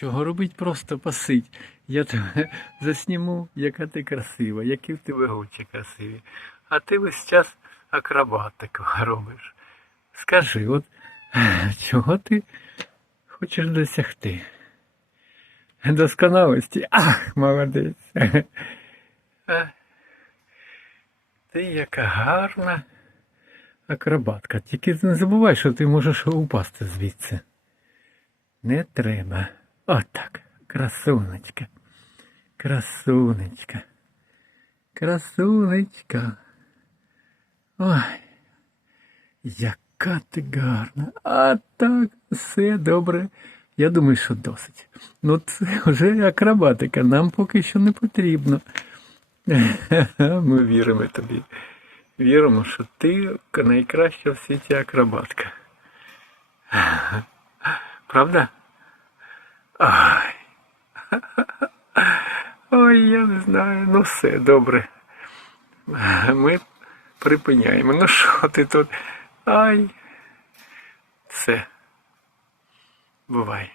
нічого робити, просто посидь. Я тебе засніму, яка ти красива, які в тебе очі красиві. А ти весь час акробатику робиш. Скажи, от чого ти хочеш досягти? Досконалості? Ах, молодець. Ти яка гарна акробатка. Тільки не забувай, що ти можеш упасти звідси. Не треба. Отак. Красунечка. Красунечка. Красунечка. Ой. Яка ти гарна. А так, все добре. Я думаю, що досить. Ну, це вже акробатика, нам поки що не потрібно. Ми віримо тобі. Віримо, що ти найкраща в світі акробатка. Правда? Ой. Ой, я не знаю. Ну все, добре. Ми припиняємо. Ну що ти тут? Ай. Все. Бувай.